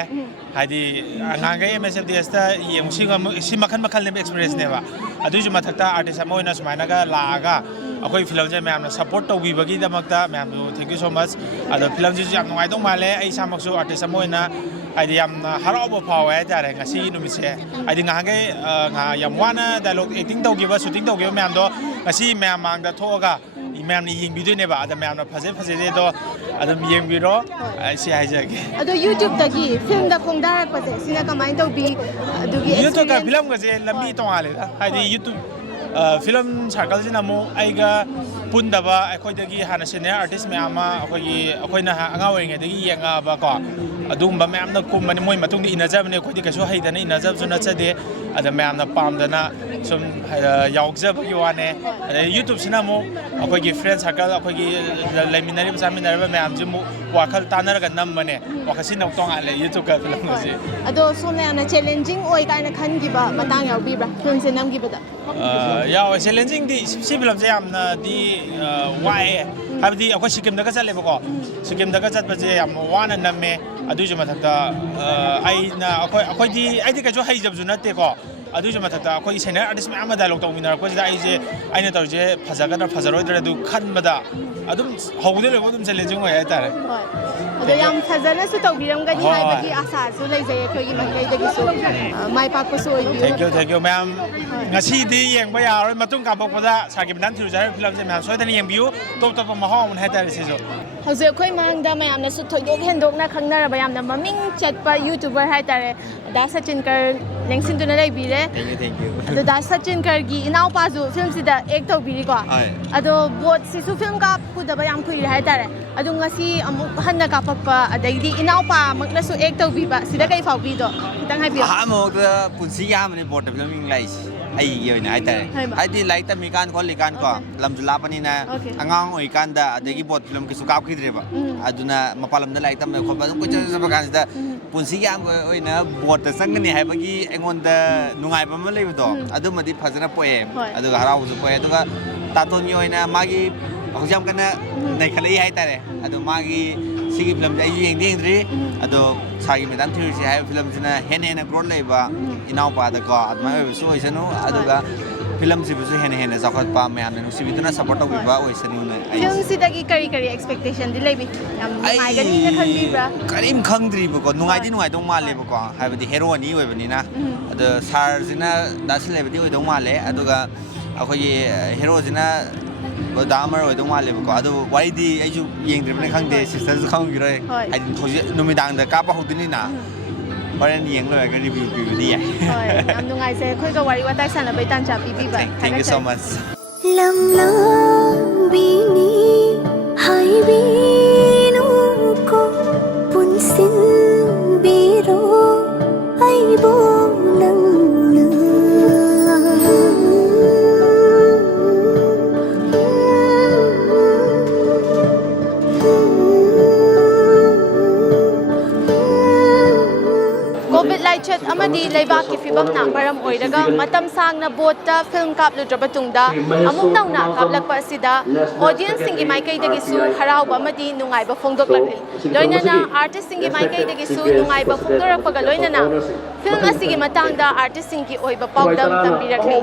ꯍꯥꯏꯗꯤ ꯉꯍꯥꯟꯈꯩ MSFDSꯇ ꯌꯦꯡꯉꯨ ꯁꯤ ꯃꯈꯜ ꯃꯈꯜꯅꯦꯕ ꯑꯦꯛꯁꯄꯤꯔꯤꯌꯦꯟꯁꯅꯦꯕ ꯑꯗꯨꯒꯤꯁꯨ ꯃꯊꯛꯇ ꯑꯥꯔꯇꯤꯁ ꯑꯃ ꯑꯣꯏꯅ ꯁꯨꯃꯥꯏꯅꯒ ꯂꯥꯛꯑꯒ ꯑꯩꯈꯣꯏ ꯐꯤꯂꯝꯁꯦ ꯃꯌꯥꯝꯅ ꯁꯞꯄꯣꯔꯠ ꯇꯧꯕꯤꯕꯒꯤꯗꯃꯛꯇ ꯃꯌꯥꯝꯁꯨ ꯊꯦꯡꯛ ꯌꯨ ꯁꯣ ꯃꯆ ꯑꯗꯣ ꯐꯤꯂꯝꯁꯤꯁꯨ ꯌꯥꯝ ꯅꯨꯡꯉꯥꯏꯗꯧ ꯃꯥꯜꯂꯦ ꯑꯩ ꯏꯁꯥꯃꯛꯁꯨ ꯑꯥꯔꯇꯤꯁ ꯑꯃ ꯑꯣꯏꯅ ꯍꯥꯏꯗꯤ ꯌꯥꯝꯅ ꯍꯔꯥꯎꯕ ꯐꯥꯎꯋꯦ ꯍꯥꯏꯇꯥꯔꯦ ꯉꯁꯤꯒꯤ ꯅꯨꯃꯤꯠꯁꯦ ꯍꯥꯏꯗꯤ ꯉꯍꯥꯟꯈꯩ ꯌꯥꯝ ꯋꯥꯅ ꯗꯥꯏꯂꯣഗ് ꯑꯦꯛꯇꯤꯡ ꯇꯧꯈꯤꯕ ꯁꯨꯇꯤꯡ ꯇꯧꯈꯤꯕ ꯃꯌꯥꯝꯗꯣ ꯉꯁꯤ ꯃꯌꯥꯝ ꯃꯥꯡꯗ ꯊꯣꯛꯑꯒ ꯃꯌꯥꯝꯅ ꯌꯦꯡꯕꯤꯗꯣꯏꯅꯦꯕ ꯑꯗ ꯃꯌꯥꯝꯅ ꯐꯖꯩꯗꯣ ꯑꯗꯨꯝ ꯌꯦꯡꯕꯤꯔꯣ ꯁꯤ ꯍꯥꯏꯖꯒꯦ ꯑꯗꯣ ꯌꯨꯇ꯭ꯌꯨꯕꯇꯒꯤ ꯐꯤꯜꯝꯗ ꯈꯣꯡꯗꯥꯔꯛꯄꯁꯦ ꯁꯤꯅ ꯀꯃꯥꯏꯅ ꯇꯧꯕꯤ ꯑꯗꯨꯒꯤ ꯌꯨꯇ꯭ꯌꯨꯕꯀ ꯐꯤꯂꯝꯒꯁꯦ ꯂꯝꯕꯤ ꯇꯣꯡꯉꯥꯜꯂꯦꯗ ꯍꯥꯏꯗꯤ ꯌꯨꯇ꯭ꯌꯨꯕ ꯐꯤꯂꯝ ꯁꯥꯔꯀꯜꯁꯤꯅ ꯑꯃꯨꯛ ꯑꯩꯒ ꯄꯨꯟꯗꯕ ꯑꯩꯈꯣꯏꯗꯒꯤ ꯍꯥꯟꯅ ꯁꯦꯅꯤꯌꯔ ꯑꯥꯔꯇꯤꯁ ꯃꯌꯥꯝ ꯑꯃ ꯑꯩꯈꯣꯏꯅ ꯑꯉꯥꯡ ꯑꯣꯏꯔꯤꯉꯩꯗꯒꯤ ꯌꯦꯡꯉꯛꯑꯕꯀꯣ ꯑꯗꯨꯒꯨꯝꯕ ꯃꯌꯥꯝꯅ ꯀꯨꯝꯕꯅꯤ ꯃꯣꯏ ꯃꯇꯨꯡꯗ ꯏꯟꯅꯖꯕꯅꯤ ꯑꯩꯈꯣꯏꯗꯤ ꯀꯩꯁꯨ ꯍꯩꯗꯅ ꯏꯟꯅꯖꯕꯁꯨ ꯅꯠꯆꯗꯦ ꯑꯗ ꯃꯌꯥꯝꯅ ꯄꯥꯝꯗꯅ ꯁꯨꯝ ꯌꯥꯎꯖꯕꯒꯤ ꯋꯥꯅꯦ ꯑꯗꯩ ꯌꯨꯇ꯭ꯌꯨꯕꯁꯤꯅ ꯑꯃꯨꯛ ꯑꯩꯈꯣꯏꯒꯤ ꯐ꯭ꯔꯦꯟ ꯁꯥꯔꯀꯜ ꯑꯩꯈꯣꯏꯒꯤ ꯂꯩꯃꯤꯟꯅꯔꯤꯕ ꯆꯥꯃꯤꯟꯅꯔꯤꯕ ꯃꯌꯥꯝꯁꯤ ꯑꯃꯨꯛ ꯋꯥꯈꯜ ꯇꯥꯟꯅꯔꯒ ꯅꯝꯕꯅꯦ ꯋꯥꯈꯜꯁꯤꯅ ꯑꯃꯨꯛ ꯇꯣꯡꯉꯥꯜꯂꯦ ꯌꯨꯇ꯭ꯌꯨꯕꯀ ꯐꯤꯂꯝꯒꯁꯦ ꯑꯗꯣ ꯁꯣꯝꯅ ꯌꯥꯝꯅ ꯆꯦꯂꯦꯟꯖꯤꯡ ꯑꯣꯏ ꯀꯥꯏꯅ ꯈꯟꯈꯤꯕ ꯃꯇꯥꯡ ꯌꯥꯎꯕꯤꯕ꯭ꯔꯥ ꯐꯤꯜꯝꯁꯦ ꯅꯝꯈꯤꯕꯗ ꯌꯥꯎꯋꯦ ꯆꯦꯂꯦꯟꯖꯤꯡꯗꯤ ꯁꯤ ꯐꯤꯂꯝꯁꯦ ꯌꯥꯝꯅꯗꯤ ꯋꯥꯏꯑꯦ ꯍꯥꯏꯕꯗꯤ ꯑꯩꯈꯣꯏ ꯁꯤꯀꯤꯝꯗꯒ ꯆꯠꯂꯦꯕꯀꯣ ꯁꯤꯀꯤꯝꯗꯒ ꯆꯠꯄꯁꯦ ꯌꯥꯝ ꯋꯥꯅ ꯅꯝꯃꯦ ꯑꯗꯨꯒꯤꯁꯨ ꯃꯊꯛꯇ ꯑꯩꯗꯤ ꯀꯩꯁꯨ ꯍꯩꯖꯕꯁꯨ ꯅꯠꯇꯦꯀꯣ ꯑꯗꯨꯒꯤꯁꯨ ꯃꯊꯛꯇ ꯑꯩꯈꯣꯏꯒꯤ ꯁꯦꯅꯤꯌꯔ ꯑꯥꯔꯇꯤꯁ ꯃꯌꯥꯝ ꯑꯃ ꯗꯥꯏꯂꯣഗ് ꯇꯧꯃꯤꯟꯅꯔꯛꯄꯁꯤꯗ ꯑꯩꯅ ꯇꯧꯔꯤꯁꯦ ꯐꯖꯒꯗ꯭ꯔꯥ ꯐꯖꯔꯣꯏꯗ꯭ꯔꯥ ꯑꯗꯨ ꯈꯟꯕꯗ ꯑꯗꯨꯝ ꯍꯧꯕꯗꯩ ꯂꯣꯏꯕ ꯑꯗꯨꯝ ꯆꯦꯂꯦꯟꯖꯤꯡ ꯑꯣꯏ ꯍꯥꯏꯇꯥꯔꯦ ꯑꯗꯣ ꯌꯥꯝ ꯐꯖꯅꯁꯨ ꯇꯧꯕꯤꯔꯝꯒꯅꯤ ꯍꯥꯏꯕꯒꯤ ꯑꯥꯁꯥꯁꯨ ꯂꯩꯖꯩ ꯑꯩꯈꯣꯏꯒꯤ ꯃꯥꯏꯀꯩꯗꯒꯤꯁꯨ ꯃꯥꯏ ꯄꯥꯛꯄꯁꯨ ꯑꯣꯏꯕꯤꯌꯨ ꯊꯦꯡꯛ ꯌꯨ ꯃꯌꯥꯝ ꯉꯁꯤꯗꯤ ꯌꯦꯡꯕ ꯌꯥꯔꯣꯏ ꯃꯇꯨꯡ ꯀꯥꯞꯄꯛꯄꯗ ꯁꯥꯔꯒꯤ ꯃꯤꯗꯥꯟ ꯊꯤꯔꯨꯖ ꯍꯥꯏꯔꯤꯕ ꯐꯤꯂꯝꯁꯦ ꯃꯌꯥꯝ ꯁꯣꯏꯗꯅ ꯌꯦꯡꯕꯤꯌꯨ ꯇꯣꯞ ꯇꯣꯞꯄ ꯃꯍꯥꯎ ꯑꯃꯅꯤ ꯍꯥꯏꯇꯥꯔꯦ ꯁꯤꯁꯨ ꯍꯧꯖꯤꯛ ꯑꯩꯈꯣꯏ ꯃꯥꯡꯗ ꯃꯌꯥꯝꯅꯁꯨ ꯊꯣꯏꯗꯣꯛ ꯍꯦꯟꯗꯣꯛꯅ ꯈꯪꯅꯔꯕ ꯌꯥꯝꯅ ꯃꯃꯤꯡ ꯆꯠꯄ ꯌꯨꯇ꯭ꯌꯨꯕꯔ ꯍꯥꯏꯇꯥꯔꯦ ꯗꯥ ꯁꯆꯤꯟꯀꯔ ꯂꯦꯡꯁꯤꯟꯗꯨꯅ ꯂꯩꯕꯤꯔꯦ ꯑꯗꯣ ꯗꯥ ꯁꯆꯤꯟꯀꯔꯒꯤ ꯏꯅꯥꯎꯄꯥꯁꯨ ꯐꯤल्मꯁꯤꯗ ꯑꯦꯛ ꯇꯧꯕꯤꯔꯤꯀꯣ ꯑꯗꯣ ꯕꯣꯠꯁꯤꯁꯨ ꯐꯤल्म ꯀꯥꯞꯄꯨꯗꯕ ꯌꯥꯝ ꯀꯨꯏꯔꯦ ꯍꯥꯏꯇꯥꯔꯦ ꯑꯗꯣ ꯉꯁꯤ ꯑꯃꯨꯛ ꯍꯟꯅ ꯀꯥꯞꯄꯛꯄ ꯑꯗꯩꯗꯤ ꯏꯅꯥꯎꯄꯥꯃꯛꯅꯁꯨ ꯑꯦꯛ ꯇꯧꯕꯤꯕ ꯁꯤꯗ ꯀꯩ ꯐꯥꯎꯕꯤꯗꯣ ꯈꯤꯇꯪ ꯍꯥꯏꯕꯤꯌꯨ ꯑꯍꯥꯟꯕꯃꯛꯇ ꯄꯨꯟꯁꯤꯒꯤ ꯑꯍꯥꯟꯕꯅꯤ ꯕꯣꯠꯇ ꯐꯤꯂꯝ ꯌꯦꯡ ꯂꯥꯛꯏꯁꯤ ꯑꯩꯒꯤ ꯑꯣꯏꯅ ꯍꯥꯏꯇꯥꯔꯦ ꯍꯥꯏꯗꯤ ꯂꯥꯏꯔꯤꯛ ꯇꯝꯃꯤꯀꯥꯟ ꯈꯣꯠꯂꯤꯀꯥꯟ ꯀꯣ ꯂꯝꯁꯨ ꯂꯥꯞꯄꯅꯤꯅ ꯑꯉꯥꯡ ꯑꯣꯏꯔꯤꯀꯥꯟꯗ ꯑꯗꯒꯤ ꯕꯣꯠ ꯐꯤꯂꯝ ꯀꯩꯁꯨ ꯀꯥꯞꯈꯤꯗ꯭ꯔꯦꯕ ꯑꯗꯨꯅ ꯃꯄꯥꯟ ꯂꯝꯗ ꯂꯥꯏꯔꯤꯛ ꯇꯝꯕ ꯈꯣꯠꯄ ꯑꯗꯨꯝ ꯀꯣꯏꯆꯠ ꯆꯠꯄ ꯀꯥꯟꯁꯤꯗ ꯄꯨꯟꯁꯤꯒꯤ ꯑꯍꯥꯟꯕ ꯑꯣꯏꯅ ꯕꯣꯠꯇ ꯆꯪꯒꯅꯤ ꯍꯥꯏꯕꯒꯤ ꯑꯩꯉꯣꯟꯗ ꯅꯨꯡꯉꯥꯏꯕ ꯑꯃ ꯂꯩꯕꯗꯣ ꯑꯗꯨꯃꯗꯤ ꯐꯖꯅ ꯄꯣꯛꯑꯦ ꯑꯗꯨꯒ ꯍꯔꯥꯎꯕꯁꯨ ꯄꯣꯛꯑꯦ ꯑꯗꯨꯒ ꯇꯥꯇꯣꯟꯒꯤ ꯑꯣꯏꯅ ꯃꯥꯒꯤ ꯍꯧꯖꯤꯛ ꯌꯥꯝ ꯀꯟꯅ ꯅꯩꯈꯠꯂꯛꯏ ꯍꯥꯏꯇꯥꯔꯦ ꯑꯗꯣ ꯃꯥꯒꯤ ꯁꯤꯒꯤ ꯐꯤꯂꯝꯁꯦ ꯑꯩꯁꯨ ꯌꯦꯡꯗ꯭ꯔꯤ ꯑꯗꯣ ꯁꯥꯔꯒꯤ ꯃꯦꯗꯥꯝ ꯊꯤꯔꯨꯁꯤ ꯍꯥꯏꯕ ꯐꯤꯂꯝꯁꯤꯅ ꯍꯦꯟꯅ ꯒ꯭ꯔꯣꯠ ꯂꯩꯕ ꯏꯅꯥꯎꯄꯥꯗꯀꯣ ꯑꯗꯨꯃꯥꯏꯅ ꯑꯣꯏꯕꯁꯨ ꯑꯣꯏꯁꯅꯨ ꯑꯗꯨꯒ ꯐꯤꯂꯝꯁꯤꯕꯨꯁꯨ ꯍꯦꯟꯅ ꯆꯥꯎꯈꯠꯄ ꯃꯌꯥꯝꯅ ꯅꯨꯡꯁꯤꯕꯤꯗꯨꯅ ꯁꯞꯄꯣꯔꯠ ꯇꯧꯕꯤꯕ ꯑꯣꯏꯁꯅꯨꯅ ꯐꯤल्मꯁꯤꯗꯒꯤ ꯀꯔꯤ ꯑꯦꯛꯁꯄꯦꯛꯇꯦꯁꯟꯗꯤ ꯂꯩꯕꯤ ꯌꯥꯝ ꯅꯨꯡꯉꯥꯏꯒꯅꯤꯅ ꯈꯟꯕꯤꯕ꯭ꯔꯥ ꯀꯔꯤꯝ ꯈꯪꯗ꯭ꯔꯤꯕꯀꯣ ꯅꯨꯡꯉꯥꯏꯗꯤ ꯅꯨꯡꯉꯥꯏꯗꯧ ꯃꯥꯜꯂꯦꯕꯀꯣ ꯍꯥꯏꯕꯗꯤ ꯍꯦꯔꯣ ꯑꯅꯤ ꯑꯣꯏꯕꯅꯤ나 ꯑꯗꯣ ꯁꯥꯔꯁꯤꯅ ꯗꯥꯁꯤꯜꯂꯩꯕꯗꯤ ꯑꯣꯏꯗꯧ ꯃꯥꯜꯂꯦ ꯑꯗꯨꯒ ꯑꯩꯈꯣꯏꯒꯤ ꯍꯦꯔꯣꯁꯤꯅ ꯗꯥ ꯑꯃꯔ ꯑꯣꯏꯗꯧ ꯃꯥꯜꯂꯦꯕꯀꯣ ꯑꯗꯨ ꯋꯥꯔꯤꯗꯤ ꯑꯩꯁꯨ ꯌꯦꯡꯗ꯭ꯔꯤꯕꯅꯤꯅ ꯈꯪꯗꯦ ꯁꯤꯁꯇꯔꯁꯨ ꯈꯪꯈꯤꯔꯣꯏ ꯍꯥꯏꯗꯤ ꯍꯧꯖꯤꯛ ꯅꯨꯃꯤꯗꯥꯡꯗ ꯀꯥꯞꯄ ꯍꯧꯗꯣꯏꯅꯤꯅ ꯍꯣꯔꯦꯟ ꯌꯦꯡ ꯂꯣꯏꯔꯒ ꯔꯤꯚ꯭ꯌꯨ ꯄꯤꯕꯗꯤ ꯌꯥꯏ ꯌꯥꯝ ꯅꯨꯡꯉꯥꯏꯖꯩ ꯑꯩꯈꯣꯏꯒ ꯋꯥꯔꯤ ꯋꯥꯇꯥꯏ ꯁꯥꯟꯅꯕꯩ ꯇꯥꯟꯖꯥ ꯄꯤꯕꯤꯕ ꯊꯦꯡꯛ ꯌꯨ ꯁꯣ ꯃꯆ ꯂꯝꯂꯥꯡꯕꯤꯅꯤ ꯍꯥꯏꯕꯤꯅꯨꯀꯣ ꯄꯨꯟꯁꯤꯟꯕꯤꯔꯣ ꯑꯩꯕꯨ ꯅꯪꯅ कोविड लाइचत अमदी लेबाक की फिबमना मरम ओइरगा मतम सांगना बोटता फिल्म कापलुद्रब तुंगदा अमुक नौना कापलकपा असिदा ऑडियंस सिंगी माइकैदगिसु हराउब अमदी नुंगाइबा फोंदोकलकली लोइनना आर्टिस्ट सिंगी माइकैदगिसु नुंगाइबा फोंदोरकपगा लोइनना फिल्म असिगी मतंगदा आर्टिस्ट सिंगी ओइबा पाउदम तंबिरकली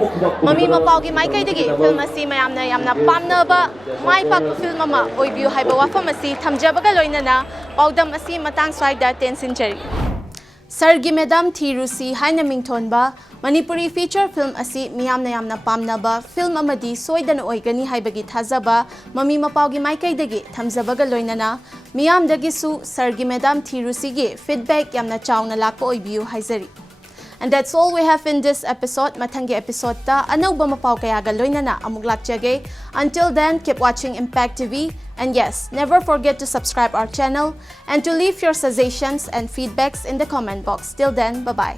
ममी मपाउगी माइकैदगी फिल्म असि मयामना यामना पामनबा माइपाक फिल्म अमा ओइबियु हाइबा वाफम असि थमजबगा लोइनना पाउदम असि मतंग स्वाइदा टेंसिनचरी सरगी मैडम थीरुसी हाइना मिंगथोनबा मणिपुरी फीचर फिल्म असी मियामना यामना पामनबा फिल्म अमदी सोइदन ओइगनी हाइबगी थाजबा ममी मपाउगी माइकैदगी थमजबगा लोइनना मियामदगिसु सरगी मैडम थीरुसीगी फीडबैक यामना चाउना लाकपा ओइबियु हाइजरी. And that's all we have in this episode. Mathangi episode ta anauba mapau kayaga loinana amuk lakjage. Until then, keep watching Impact TV. And yes, never forget to subscribe our channel and to leave your suggestions and feedbacks in the comment box. Till then, bye-bye.